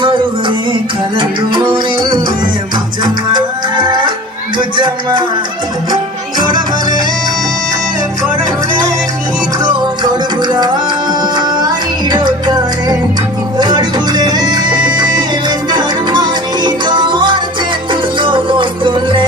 మరువనే కలలోనే బుజ్జమ్మ బుజ్జమ్మ గొడవలే గొడవలే నీతో గొడుగులా నీడవుతానే అడుగులే వెంటాడుమా నీతో చేతుల్లో మోస్తులే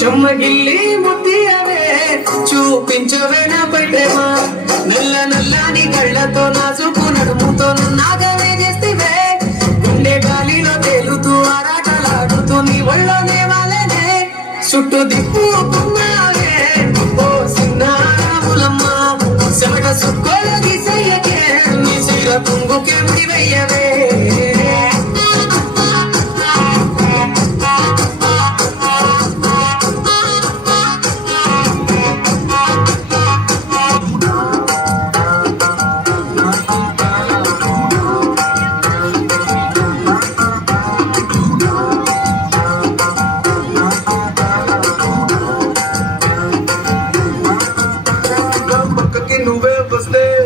చెమ్మగిల్లి ముత్తియవే చూపించవే నాపై ప్రేమ నల్ల నల్లని కళ్ళతో నా చూపు నడుముతో నాగవే చేస్తేవే గుండె గాలిలో తేలుతూ ఆరాటలాడుతూ నీ ఒళ్ళోనే వాలేనే చుట్టూ దిప్పుకున్నావే ఓ సిన్నారాములమ్మ చెమట సుక్కోలు గీసయ్యకే నీ సీర కుంగుకే ముడి వెయ్యవే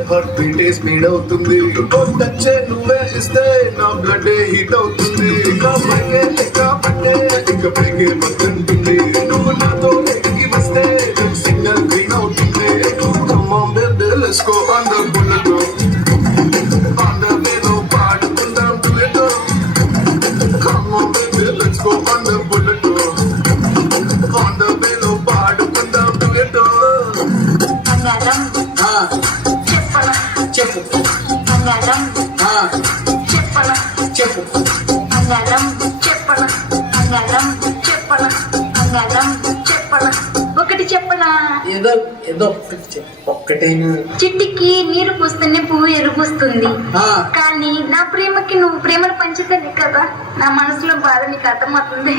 హార్ట్ బీట్ స్పీడ్ అవుతుంది టచ్ నువ్వే ఇస్తే నా బ్లడ్ హీట్ అవుతుంది ఇక పైకి పక్కంటుంది నువ్వు నాతో ఎక్కి వస్తే సిగ్నల్ గ్రీన్ అవుతుంది let's go on the bullet on the వేలో పాడుకుందాం duet come on baby let's go on the bullet on the వేలో పాడుకుందాం డుయెట్ చెప్పు చెప్పు ఒకటి చెప్పనా? ఏదో ఏదో ఒక్కటైనా. చిట్టికి నీరు పూస్తేనే పువ్వు ఎరుపుస్తుంది, కానీ నా ప్రేమకి నువ్వు ప్రేమను పంచుతుంది కదా, నా మనసులో బాధ నీకు అర్థమవుతుంది.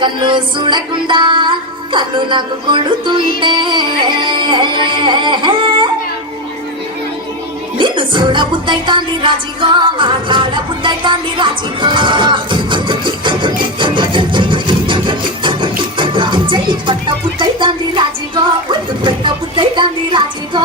కన్ను చూడకుండా కన్ను నాకు కొడుతుంటే నిన్ను చూడబుద్దైతాంది రాజీగో, మాట్లాడబుద్దైతాంది రాజీగో, చెయ్యి పట్ట బుద్దైతాంది రాజీగో, ఒట్టు పెట్ట బుద్దైతాంది రాజీగో.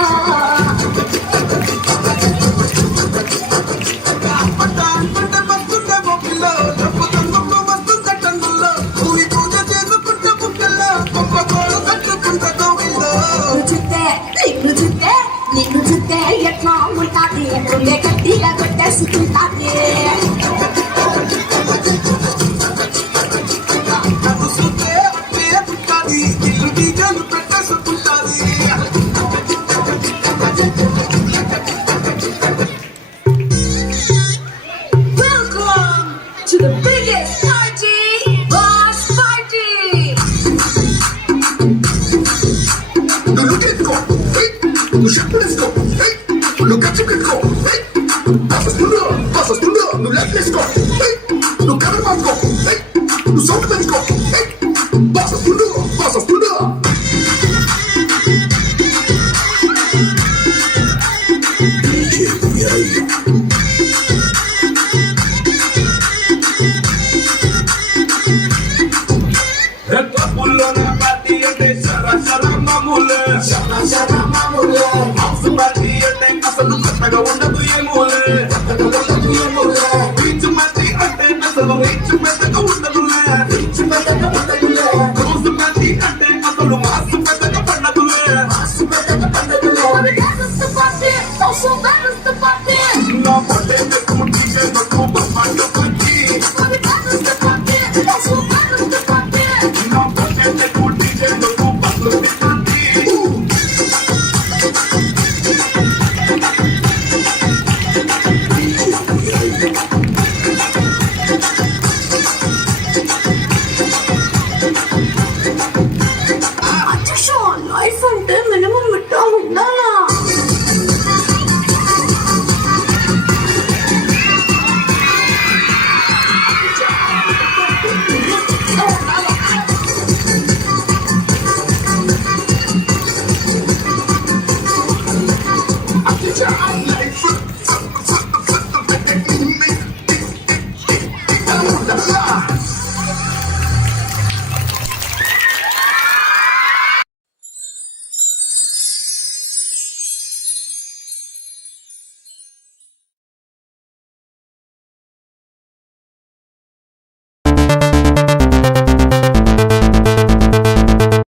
నిన్ను చూస్తే ఎట్లా ఉంటాది, గుండె గట్టిగా కొట్టేసుకుంటాది. to the biggest party, Boss Party! నువ్వు లుక్ ఎత్తుకో నువ్వు షర్ట్ వేసుకో నువ్వు కచ్చు పెట్టుకో వస్తుందో నువ్వు లెగ్ వేసుకో నువ్వు కలర్ మార్చుకో నువ్వు సౌండ్ పెంచుకో బాస్ వస్తుందో Pulo na party ante shara mamule. House party ante asalu kattaga